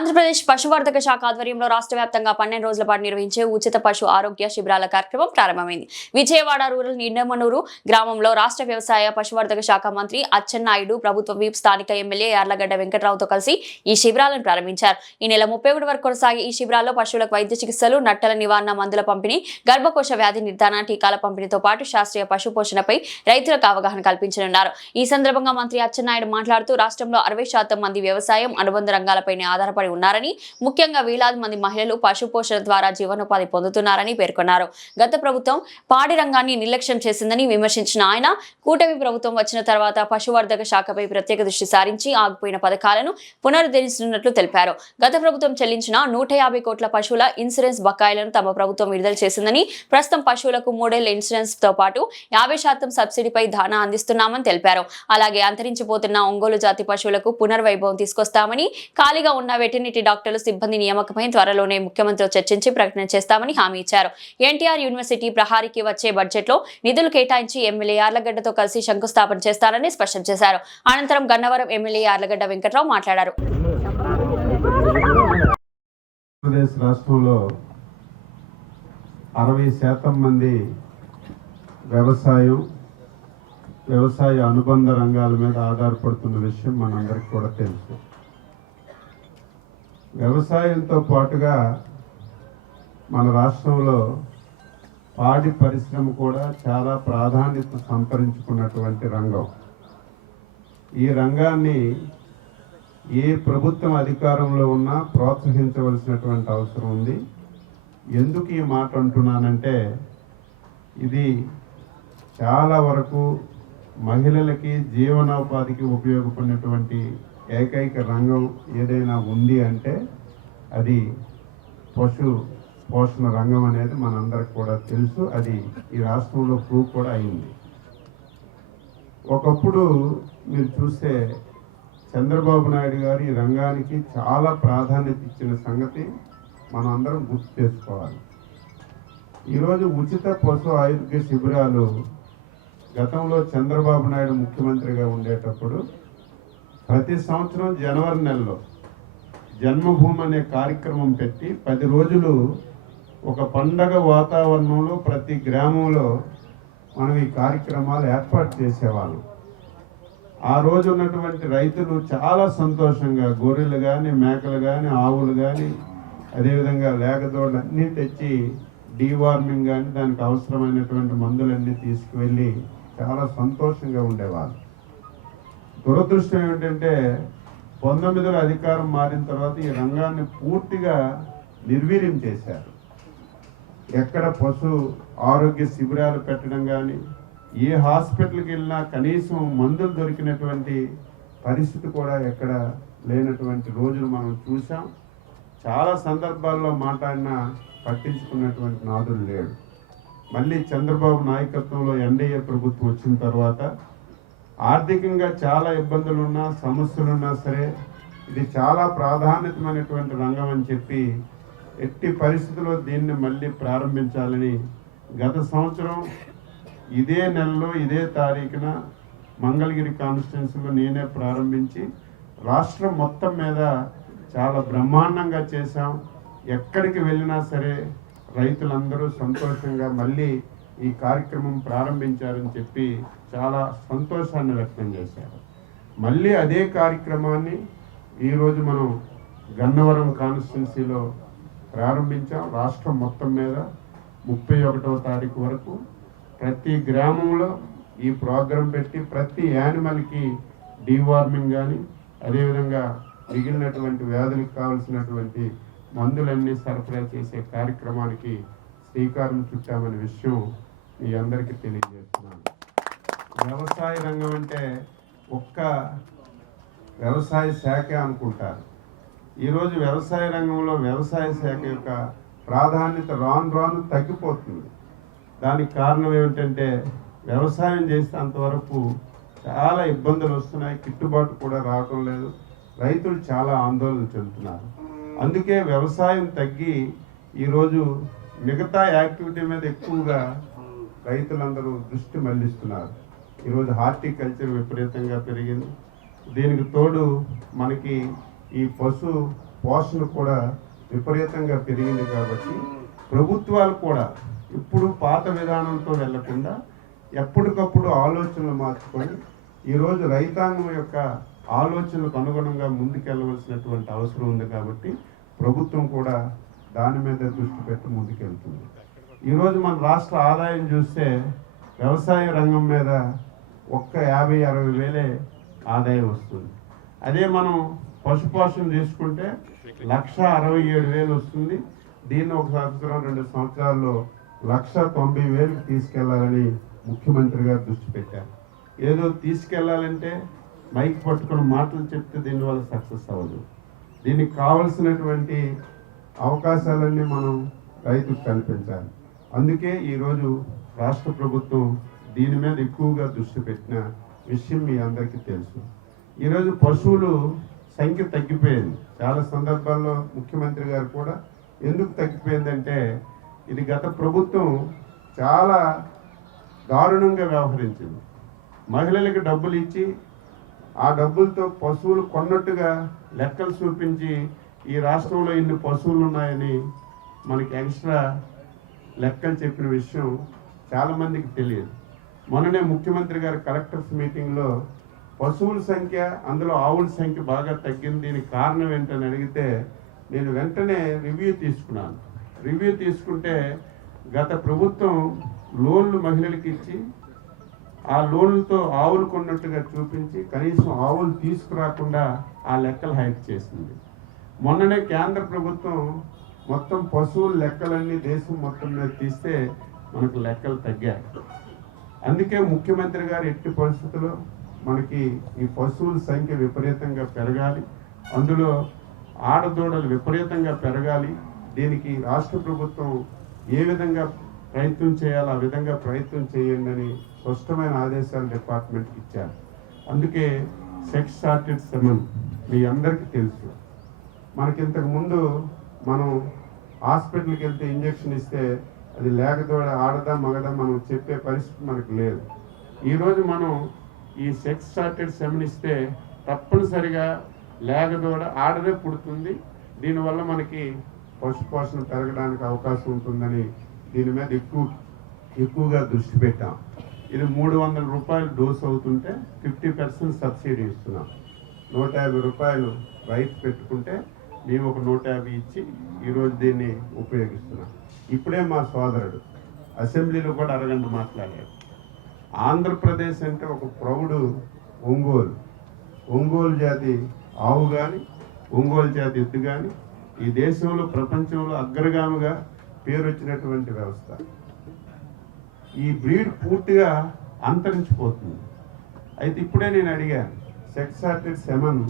ఆంధ్రప్రదేశ్ పశువర్ధక శాఖ ఆధ్వర్యంలో రాష్ట్ర వ్యాప్తంగా 12 రోజుల పాటు నిర్వహించే ఉచిత పశు ఆరోగ్య శిబిరాల కార్యక్రమం ప్రారంభమైంది. విజయవాడ రూరల్ నిండమనూరు గ్రామంలో రాష్ట్ర వ్యవసాయ పశువర్ధక శాఖ మంత్రి అచ్చెన్నాయుడు, ప్రభుత్వ వీప్, స్థానిక ఎమ్మెల్యే యార్లగడ్డ వెంకట్రావుతో కలిసి ఈ శిబిరాలను ప్రారంభించారు. ఈ నెల 31 వరకు కొనసాగే ఈ శిబిరాల్లో పశువులకు వైద్య చికిత్సలు, నట్టల నివారణ, మందుల పంపిణీ, గర్భకోశ వ్యాధి నిర్ధారణ, టీకాల పంపిణీతో పాటు శాస్త్రీయ పశు పోషణపై రైతులకు అవగాహన కల్పించనున్నారు. ఈ సందర్భంగా మంత్రి అచ్చెన్నాయుడు మాట్లాడుతూ రాష్ట్రంలో 60% మంది వ్యవసాయం, అనుబంధ రంగాలపైనే ఆధారపడి ఉన్నారని, ముఖ్యంగా వేలాది మంది మహిళలు పశు పోషణ ద్వారా జీవనోపాధి పొందుతున్నారని పేర్కొన్నారు. గత ప్రభుత్వం పాడి రంగాన్ని నిర్లక్ష్యం చేసిందని విమర్శించిన ఆయన, కూటమి ప్రభుత్వం వచ్చిన తర్వాత పశువర్ధక శాఖపై ప్రత్యేక దృష్టి సారించి ఆగిపోయిన పథకాలను పునరుద్ధరిస్తున్నట్లు తెలిపారు. గత ప్రభుత్వం చెల్లించిన 150 కోట్ల పశువుల ఇన్సూరెన్స్ బకాయిలను తమ ప్రభుత్వం విడుదల చేసిందని, ప్రస్తుతం పశువులకు 3 ఏళ్ల ఇన్సూరెన్స్ తో పాటు 50% సబ్సిడీపై దానా అందిస్తున్నామని తెలిపారు. అలాగే అంతరించిపోతున్న ఒంగోలు జాతి పశువులకు పునర్వైభవం తీసుకొస్తామని, ఖాళీగా ఉన్న వెటర్నరీ డాక్టర్లు సిబ్బంది నియామకమై త్వరలోనే ముఖ్యమంత్రితో చర్చించి ప్రకటన చేస్తామని హామీ ఇచ్చారు. ఎన్టీఆర్ యూనివర్సిటీ ప్రహారీకి వచ్చే బడ్జెట్లో నిధులు కేటాయించి ఎమ్మెల్యే యార్లగడ్డతో కలిసి శంకుస్థాపన చేస్తారని స్పష్టం చేశారు. అనంతరం గన్నవరం ఎమ్మెల్యే యార్లగడ్డ వెంకట్రావు మాట్లాడారు. ఆంధ్రప్రదేశ్ రాష్ట్రంలో 60% మంది వ్యవసాయ అనుబంధ రంగాల మీద ఆధారపడుతున్న విషయం మనందరికీ కూడా తెలుసు. వ్యవసాయంతో పాటుగా మన రాష్ట్రంలో పాడి పరిశ్రమ కూడా చాలా ప్రాధాన్యత సంతరించుకున్నటువంటి రంగం. ఈ రంగాన్ని ఏ ప్రభుత్వం అధికారంలో ఉన్నా ప్రోత్సహించవలసినటువంటి అవసరం ఉంది. ఎందుకు ఈ మాట అంటున్నానంటే, ఇది చాలా వరకు మహిళలకి జీవనోపాధికి ఉపయోగపడినటువంటి ఏకైక రంగం ఏదైనా ఉంది అంటే అది పశు పోషణ రంగం అనేది మనందరికి కూడా తెలుసు. అది ఈ రాష్ట్రంలో ప్రూవ్ కూడా అయింది. ఒకప్పుడు మీరు చూస్తే చంద్రబాబు నాయుడు గారు ఈ రంగానికి చాలా ప్రాధాన్యత ఇచ్చిన సంగతి మనం అందరం గుర్తు చేసుకోవాలి. ఈరోజు ఉచిత పశు ఆరోగ్య శిబిరాలు గతంలో చంద్రబాబు నాయుడు ముఖ్యమంత్రిగా ఉండేటప్పుడు ప్రతి సంవత్సరం జనవరి నెలలో జన్మభూమి అనే కార్యక్రమం పెట్టి 10 రోజులు ఒక పండగ వాతావరణంలో ప్రతి గ్రామంలో మనం ఈ కార్యక్రమాలు ఏర్పాటు చేసేవాళ్ళం. ఆ రోజు ఉన్నటువంటి రైతులు చాలా సంతోషంగా గొర్రెలు కానీ, మేకలు కానీ, ఆవులు కానీ, అదేవిధంగా లేగదోళ్ళు అన్నీ తెచ్చి డీవార్మింగ్ కానీ దానికి అవసరమైనటువంటి మందులన్నీ తీసుకువెళ్ళి చాలా సంతోషంగా ఉండేవాళ్ళు. దురదృష్టం ఏమిటంటే 19లో అధికారం మారిన తర్వాత ఈ రంగాన్ని పూర్తిగా నిర్వీర్యం చేశారు. ఎక్కడ పశు ఆరోగ్య శిబిరాలు పెట్టడం కానీ, ఏ హాస్పిటల్కి వెళ్ళినా కనీసం మందులు దొరికినటువంటి పరిస్థితి కూడా ఎక్కడ లేనటువంటి రోజులు మనం చూసాం. చాలా సందర్భాల్లో మాట్లాడినా పట్టించుకున్నటువంటి నాదులు లేడు. మళ్ళీ చంద్రబాబు నాయకత్వంలో ఎన్డీఏ ప్రభుత్వం వచ్చిన తర్వాత ఆర్థికంగా చాలా ఇబ్బందులున్నా, సమస్యలున్నా సరే ఇది చాలా ప్రాధాన్యతమైనటువంటి రంగం అని చెప్పి ఎట్టి పరిస్థితుల్లో దీన్ని మళ్ళీ ప్రారంభించాలని గత సంవత్సరం ఇదే నెలలో ఇదే తారీఖున మంగళగిరి కాన్స్టిట్యున్సీలో నేనే ప్రారంభించి రాష్ట్రం మొత్తం మీద చాలా బ్రహ్మాండంగా చేశాం. ఎక్కడికి వెళ్ళినా సరే రైతులందరూ సంతోషంగా మళ్ళీ ఈ కార్యక్రమం ప్రారంభించారని చెప్పి చాలా సంతోషాన్ని వ్యక్తం చేశారు. మళ్ళీ అదే కార్యక్రమాన్ని ఈరోజు మనం గన్నవరం కాన్స్టిట్యున్సీలో ప్రారంభించాం. రాష్ట్రం మొత్తం మీద 31వ తారీఖు వరకు ప్రతి గ్రామంలో ఈ ప్రోగ్రాం పెట్టి ప్రతి యానిమల్కి డీవార్మింగ్ కానీ, అదేవిధంగా మిగిలినటువంటి వ్యాధులకు కావలసినటువంటి మందులన్నీ సరఫరా చేసే కార్యక్రమానికి శ్రీకారం చుట్టామనే విషయం మీ అందరికీ తెలియజేస్తున్నాను. వ్యవసాయ రంగం అంటే ఒక్క వ్యవసాయ శాఖ అనుకుంటారు. ఈరోజు వ్యవసాయ రంగంలో వ్యవసాయ శాఖ యొక్క ప్రాధాన్యత రాను తగ్గిపోతుంది. దానికి కారణం ఏమిటంటే వ్యవసాయం చేస్తే అంతవరకు చాలా ఇబ్బందులు వస్తున్నాయి, గిట్టుబాటు కూడా రావటం లేదు, రైతులు చాలా ఆందోళన చెందుతున్నారు. అందుకే వ్యవసాయం తగ్గి ఈరోజు మిగతా యాక్టివిటీ మీద ఎక్కువగా రైతులందరూ దృష్టి మళ్లిస్తున్నారు. ఈరోజు హార్టికల్చర్ విపరీతంగా పెరిగింది. దీనికి తోడు మనకి ఈ పశు పోషణ కూడా విపరీతంగా పెరిగింది. కాబట్టి ప్రభుత్వాలు కూడా ఇప్పుడు పాత విధానంతో వెళ్లకుండా ఎప్పటికప్పుడు ఆలోచనలు మార్చుకొని ఈరోజు రైతాంగం యొక్క ఆలోచనలకు అనుగుణంగా ముందుకెళ్ళవలసినటువంటి అవసరం ఉంది. కాబట్టి ప్రభుత్వం కూడా దాని మీద దృష్టి పెట్టి ముందుకెళ్తుంది. ఈరోజు మన రాష్ట్ర ఆదాయం చూస్తే వ్యవసాయ రంగం మీద ఒక్క 50-60 వేలే ఆదాయం వస్తుంది. అదే మనం పశుపోషణ తీసుకుంటే 1,67,000 వస్తుంది. దీన్ని ఒక సంవత్సరం 2 సంవత్సరాల్లో 1,90,000 తీసుకెళ్లాలని ముఖ్యమంత్రి గారు దృష్టి పెట్టారు. ఏదో తీసుకెళ్లాలంటే మైక్ పట్టుకుని మాటలు చెప్తే దీనివల్ల సక్సెస్ అవ్వదు. దీనికి కావలసినటువంటి అవకాశాలన్నీ మనం రైతుకు కల్పించాలి. అందుకే ఈరోజు రాష్ట్ర ప్రభుత్వం దీని మీద ఎక్కువగా దృష్టి పెట్టిన విషయం మీ అందరికీ తెలుసు. ఈరోజు పశువులు సంఖ్య తగ్గిపోయింది. చాలా సందర్భాల్లో ముఖ్యమంత్రి గారు కూడా ఎందుకు తగ్గిపోయిందంటే ఇది గత ప్రభుత్వం చాలా దారుణంగా వ్యవహరించింది. మహిళలకు డబ్బులు ఇచ్చి ఆ డబ్బులతో పశువులు కొన్నట్టుగా లెక్కలు చూపించి ఈ రాష్ట్రంలో ఇన్ని పశువులు ఉన్నాయని మనకి ఎక్స్ట్రా లెక్కలు చెప్పిన విషయం చాలామందికి తెలియదు. మొన్ననే ముఖ్యమంత్రి గారు కలెక్టర్స్ మీటింగ్లో పశువుల సంఖ్య, అందులో ఆవుల సంఖ్య బాగా తగ్గింది, దీనికి కారణం ఏంటని అడిగితే నేను వెంటనే రివ్యూ తీసుకున్నాను. రివ్యూ తీసుకుంటే గత ప్రభుత్వం లోన్లు మహిళలకు ఇచ్చి ఆ లోన్లతో ఆవులు కొన్నట్టుగా చూపించి కనీసం ఆవులు తీసుకురాకుండా ఆ లెక్కలు హైక్ చేసింది. మొన్ననే కేంద్ర ప్రభుత్వం మొత్తం పశువుల లెక్కలన్నీ దేశం మొత్తం మీద తీస్తే మనకు లెక్కలు తగ్గాయి. అందుకే ముఖ్యమంత్రి గారు ఎట్టి పరిస్థితుల్లో మనకి ఈ పశువుల సంఖ్య విపరీతంగా పెరగాలి, అందులో ఆడదూడలు విపరీతంగా పెరగాలి. దీనికి రాష్ట్ర ప్రభుత్వం ఏ విధంగా ప్రయత్నం చేయాలో ఆ విధంగా ప్రయత్నం చేయండి అని స్పష్టమైన ఆదేశాలు డిపార్ట్మెంట్కి ఇచ్చారు. అందుకే సెక్స్ సార్టెడ్ సెమన్ మీ అందరికీ తెలుసు. మనకి ఇంతకుముందు మనం హాస్పిటల్కి వెళ్తే ఇంజక్షన్ ఇస్తే అది లేకదోడ ఆడదా మగదా మనం చెప్పే పరిస్థితి మనకు లేదు. ఈరోజు మనం ఈ సెక్స్ సార్టెడ్ సెమన్ ఇస్తే తప్పనిసరిగా లేకదోడ ఆడదే పుడుతుంది. దీనివల్ల మనకి పశుపోషణ పెరగడానికి అవకాశం ఉంటుందని దీని మీద ఎక్కువగా దృష్టి పెట్టాం. ఇది 300 రూపాయలు డోస్ అవుతుంటే 50% సబ్సిడీ ఇస్తున్నాం. 150 రూపాయలు రైతు పెట్టుకుంటే మేము ఒక 150 ఇచ్చి ఈరోజు దీన్ని ఉపయోగిస్తున్నాం. ఇప్పుడే మా సోదరుడు అసెంబ్లీలో కూడా అరగంట మాట్లాడారు. ఆంధ్రప్రదేశ్ అంటే ఒక ప్రౌఢ ఒంగోలు జాతి ఆవు కానీ ఒంగోలు జాతి ఎద్దు కానీ ఈ దేశంలో ప్రపంచంలో అగ్రగామిగా పేరు వచ్చినటువంటి వ్యవస్థ. ఈ బ్రీడ్ పూర్తిగా అంతరించిపోతుంది. అయితే ఇప్పుడే నేను అడిగాను, సెక్స్ సార్టెడ్ సెమన్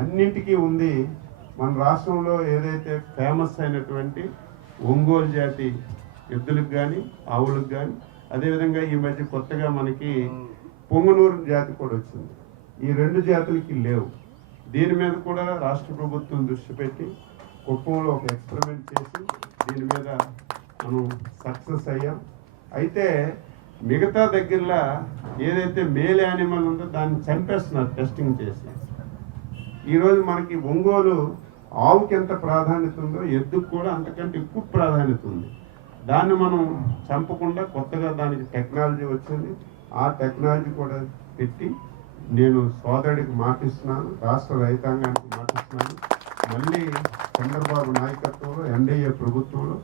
అన్నింటికీ ఉంది. మన రాష్ట్రంలో ఏదైతే ఫేమస్ అయినటువంటి ఒంగోలు జాతి ఎద్దులకు కానీ ఆవులకు కానీ, అదేవిధంగా ఈ మధ్య కొత్తగా మనకి పొంగనూరు జాతి కూడా వచ్చింది. ఈ 2 జాతులకి లేవు. దీని మీద కూడా రాష్ట్ర ప్రభుత్వం దృష్టి పెట్టి కుప్పంలో ఒక ఎక్స్పెరిమెంట్ చేసి దీని మీద మనం సక్సెస్ అయ్యాం. అయితే మిగతా దగ్గరలో ఏదైతే మేల్ యానిమల్ ఉందో దాన్ని చంపేస్తున్నారు టెస్టింగ్ చేసి. ఈరోజు మనకి ఒంగోలు ఆవుకి ఎంత ప్రాధాన్యత ఉందో ఎద్దుకు కూడా అంతకంటే ఎక్కువ ప్రాధాన్యత ఉంది. దాన్ని మనం చంపకుండా కొత్తగా దానికి టెక్నాలజీ వచ్చింది. ఆ టెక్నాలజీ కూడా పెట్టి నేను సోదరుడికి మాటిస్తున్నాను, రాష్ట్ర రైతాంగానికి మాటిస్తున్నాను. మళ్ళీ చంద్రబాబు నాయకత్వంలో ఎన్డీఏ ప్రభుత్వంలో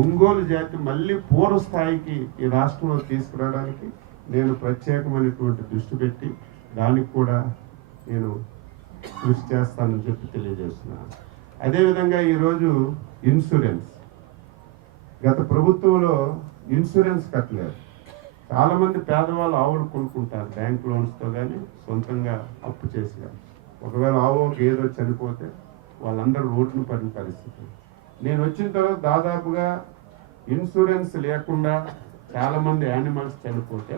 ఒంగోలు జాతి మళ్ళీ పూర్వ స్థాయికి ఈ రాష్ట్రంలో తీసుకురావడానికి నేను ప్రత్యేకమైనటువంటి దృష్టి పెట్టి దానికి కూడా నేను కృషి చేస్తానని చెప్పి తెలియజేస్తున్నాను. అదేవిధంగా ఈరోజు ఇన్సూరెన్స్, గత ప్రభుత్వంలో ఇన్సూరెన్స్ కట్టలేదు. చాలామంది పేదవాళ్ళు ఆవులు కొనుక్కుంటారు బ్యాంక్ లోన్స్తో కానీ సొంతంగా అప్పు చేసి కానీ. ఒకవేళ ఆవు ఏదో చనిపోతే వాళ్ళందరూ రోడ్డును పడిన పరిస్థితి. నేను వచ్చిన తర్వాత దాదాపుగా ఇన్సూరెన్స్ లేకుండా చాలామంది యానిమల్స్ చనిపోతే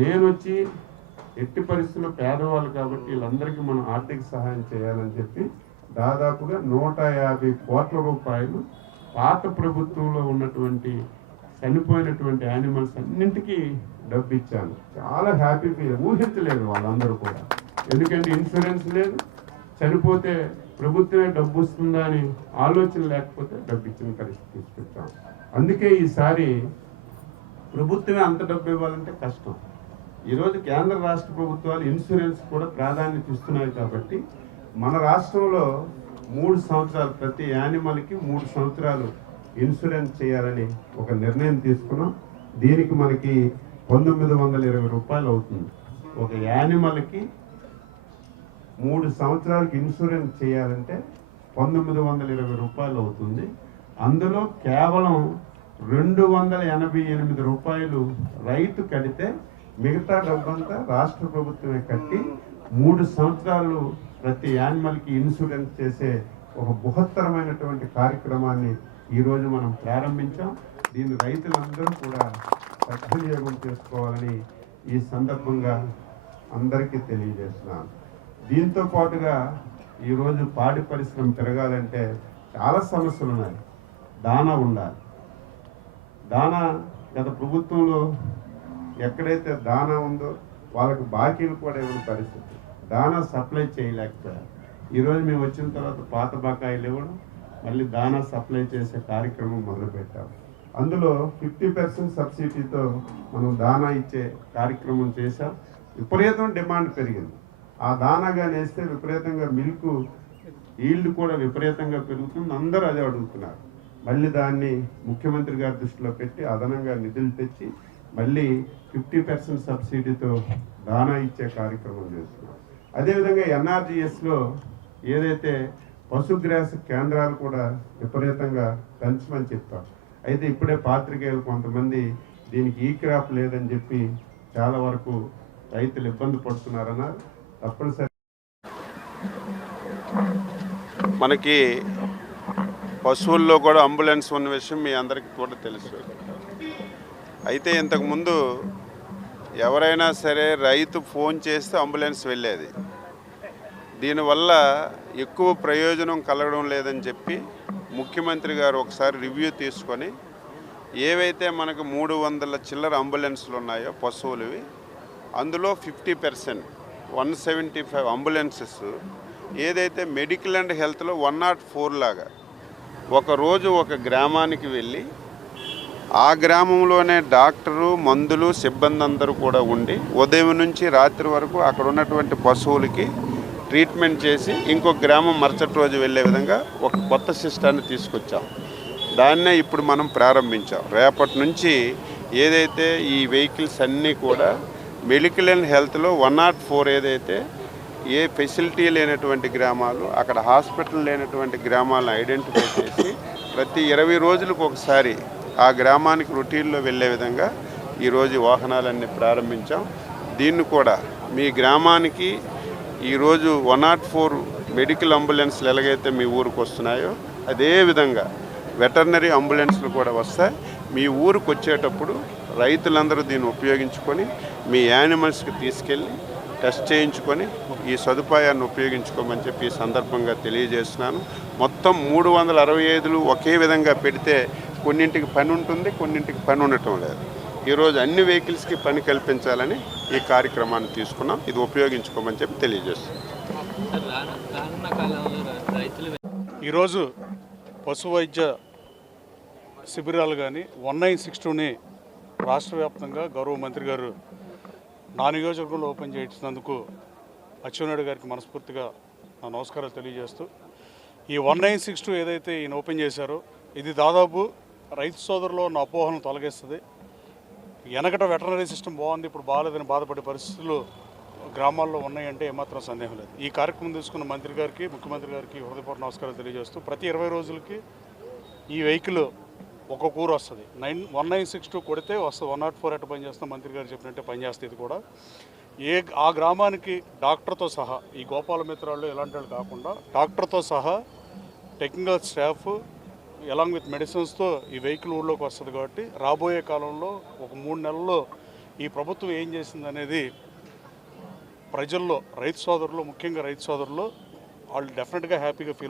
నేను వచ్చి ఎట్టి పరిస్థితుల్లో పేదవాళ్ళు కాబట్టి వీళ్ళందరికీ మనం ఆర్థిక సహాయం చేయాలని చెప్పి దాదాపుగా 150 కోట్ల రూపాయలు పాత ప్రభుత్వంలో ఉన్నటువంటి చనిపోయినటువంటి యానిమల్స్ అన్నింటికీ డబ్బు ఇచ్చాను. చాలా హ్యాపీ ఫీల్, ఊహించలేదు వాళ్ళందరూ కూడా. ఎందుకంటే ఇన్సూరెన్స్ లేదు, చనిపోతే ప్రభుత్వమే డబ్బు వస్తుందా అని ఆలోచన లేకపోతే డబ్బు ఇచ్చిన పరిస్థితి తీసుకొచ్చాం. అందుకే ఈసారి ప్రభుత్వమే అంత డబ్బు ఇవ్వాలంటే కష్టం. ఈరోజు కేంద్ర రాష్ట్ర ప్రభుత్వాలు ఇన్సూరెన్స్ కూడా ప్రాధాన్యత ఇస్తున్నాయి కాబట్టి మన రాష్ట్రంలో 3 సంవత్సరాలు ప్రతి యానిమల్కి 3 సంవత్సరాలు ఇన్సూరెన్స్ చేయాలని ఒక నిర్ణయం తీసుకున్నాం. దీనికి మనకి 1920 రూపాయలు అవుతుంది. ఒక యానిమల్కి 3 సంవత్సరాలకి ఇన్సూరెన్స్ చేయాలంటే 1920 రూపాయలు అవుతుంది. అందులో కేవలం 288 రూపాయలు రైతు కడితే మిగతా డబ్బంతా రాష్ట్ర ప్రభుత్వమే కట్టి 3 సంవత్సరాలు ప్రతి యానిమల్కి ఇన్సూరెన్స్ చేసే ఒక బృహత్తరమైనటువంటి కార్యక్రమాన్ని ఈరోజు మనం ప్రారంభించాం. దీన్ని రైతులందరూ కూడా సద్వినియోగం చేసుకోవాలని ఈ సందర్భంగా అందరికీ తెలియజేస్తున్నాను. దీంతో పాటుగా ఈరోజు పాడి పరిశ్రమ పెరగాలంటే చాలా సమస్యలు ఉన్నాయి. దానా ఉండాలి. దానా గత ప్రభుత్వంలో ఎక్కడైతే దానా ఉందో వాళ్ళకు బాకీలు కూడా ఇవ్వని పరిస్థితి. దానా సప్లై చేయలేకపోయారు. ఈరోజు మేము వచ్చిన తర్వాత పాత బకాయిలు ఇవ్వడం, మళ్ళీ దానా సప్లై చేసే కార్యక్రమం మొదలుపెట్టాం. అందులో 50% సబ్సిడీతో మనం దానా ఇచ్చే కార్యక్రమం చేశాం. విపరీతం డిమాండ్ పెరిగింది. ఆ దానాగా వేస్తే విపరీతంగా మిల్క్ ఈల్డ్ కూడా విపరీతంగా పెరుగుతుంది. అందరూ అదే అడుగుతున్నారు. మళ్ళీ దాన్ని ముఖ్యమంత్రి గారి దృష్టిలో పెట్టి అదనంగా నిధులు తెచ్చి మళ్ళీ 50% సబ్సిడీతో దానా ఇచ్చే కార్యక్రమం చేస్తున్నాం. అదేవిధంగా ఎన్ఆర్జీఎస్లో ఏదైతే పశుగ్రాస కేంద్రాలు కూడా విపరీతంగా పెంచమని చెప్తాం. అయితే ఇప్పుడే పాత్రికేయులు కొంతమంది దీనికి ఈ క్రాప్ లేదని చెప్పి చాలా వరకు రైతులు ఇబ్బంది పడుతున్నారన్నారు. తప్పనిసరి మనకి పశువుల్లో కూడా అంబులెన్స్ ఉన్న విషయం మీ అందరికీ కూడా తెలుసు. అయితే ఇంతకుముందు ఎవరైనా సరే రైతు ఫోన్ చేస్తే అంబులెన్స్ వెళ్ళేది. దీనివల్ల ఎక్కువ ప్రయోజనం కలగడం లేదని చెప్పి ముఖ్యమంత్రి గారు ఒకసారి రివ్యూ తీసుకొని ఏవైతే మనకు 300 చిల్లర అంబులెన్స్లు ఉన్నాయో పశువులవి, అందులో 50% 175 అంబులెన్సెస్ ఏదైతే మెడికల్ అండ్ హెల్త్లో 104 లాగా ఒకరోజు ఒక గ్రామానికి వెళ్ళి ఆ గ్రామంలోనే డాక్టరు, మందులు, సిబ్బంది అందరూ కూడా ఉండి ఉదయం నుంచి రాత్రి వరకు అక్కడ ఉన్నటువంటి పశువులకి ట్రీట్మెంట్ చేసి ఇంకొక గ్రామం మరుసటి రోజు వెళ్ళే విధంగా ఒక కొత్త సిస్టాన్ని తీసుకొచ్చాం. దాన్నే ఇప్పుడు మనం ప్రారంభించాం. రేపటి నుంచి ఏదైతే ఈ వెహికల్స్ అన్నీ కూడా మెడికల్ అండ్ హెల్త్లో 104 ఏదైతే ఏ ఫెసిలిటీ లేనటువంటి గ్రామాలు, అక్కడ హాస్పిటల్ లేనటువంటి గ్రామాలను ఐడెంటిఫై చేసి ప్రతి 20 రోజులకు ఒకసారి ఆ గ్రామానికి రొటీన్లో వెళ్ళే విధంగా ఈరోజు వాహనాలన్నీ ప్రారంభించాం. దీన్ని కూడా మీ గ్రామానికి ఈరోజు 104 మెడికల్ అంబులెన్స్లు ఎలాగైతే మీ ఊరికి వస్తున్నాయో అదేవిధంగా వెటర్నరీ అంబులెన్స్లు కూడా వస్తాయి. మీ ఊరికి వచ్చేటప్పుడు రైతులందరూ దీన్ని ఉపయోగించుకొని మీ యానిమల్స్కి తీసుకెళ్ళి టెస్ట్ చేయించుకొని ఈ సదుపాయాన్ని ఉపయోగించుకోమని చెప్పి ఈ సందర్భంగా తెలియజేస్తున్నాను. మొత్తం 365 ఒకే విధంగా పెడితే కొన్నింటికి పని ఉంటుంది, కొన్నింటికి పని ఉండటం లేదు. ఈరోజు అన్ని వెహికల్స్కి పని కల్పించాలని ఈ కార్యక్రమాన్ని తీసుకున్నాం. ఇది ఉపయోగించుకోమని చెప్పి తెలియజేస్తున్నాం. ఈరోజు పశు వైద్య శిబిరాలు కానీ 1962ని రాష్ట్ర వ్యాప్తంగా గౌరవ మంత్రి గారు నా నియోజకవర్గంలో ఓపెన్ చేయించినందుకు అచ్చెన్నాయుడు గారికి మనస్ఫూర్తిగా నా నమస్కారాలు తెలియజేస్తూ, ఈ 1962 ఏదైతే ఈయన ఓపెన్ చేశారో ఇది దాదాపు రైతు సోదరులో ఉన్న అపోహలను తొలగిస్తుంది. వెనకట వెటర్నరీ సిస్టమ్ బాగుంది, ఇప్పుడు బాగాలేదని బాధపడే పరిస్థితులు గ్రామాల్లో ఉన్నాయంటే ఏమాత్రం సందేహం లేదు. ఈ కార్యక్రమం తీసుకున్న మంత్రి గారికి, ముఖ్యమంత్రి గారికి హృదయపూర్వక నమస్కారాలు తెలియజేస్తూ, ప్రతి 20 రోజులకి ఈ వెహికల్ ఒక్కొక్క ఊరు వస్తుంది. 1962 కొడితే వస్తుంది. 104 ఎట్ట పనిచేస్తున్న మంత్రి గారు చెప్పినట్టే పనిచేస్తుంది. ఇది కూడా ఆ గ్రామానికి డాక్టర్తో సహా, ఈ గోపాల మిత్రాలు ఇలాంటి వాళ్ళు కాకుండా డాక్టర్తో సహా టెక్నికల్ స్టాఫ్ ఎలాంగ్ విత్ మెడిసిన్స్తో ఈ వెహికల్ ఊళ్ళోకి వస్తుంది. కాబట్టి రాబోయే కాలంలో ఒక 3 నెలల్లో ఈ ప్రభుత్వం ఏం చేసింది అనేది ప్రజల్లో, రైతు సోదరులు, ముఖ్యంగా రైతు సోదరులు వాళ్ళు డెఫినెట్గా హ్యాపీగా ఫీల్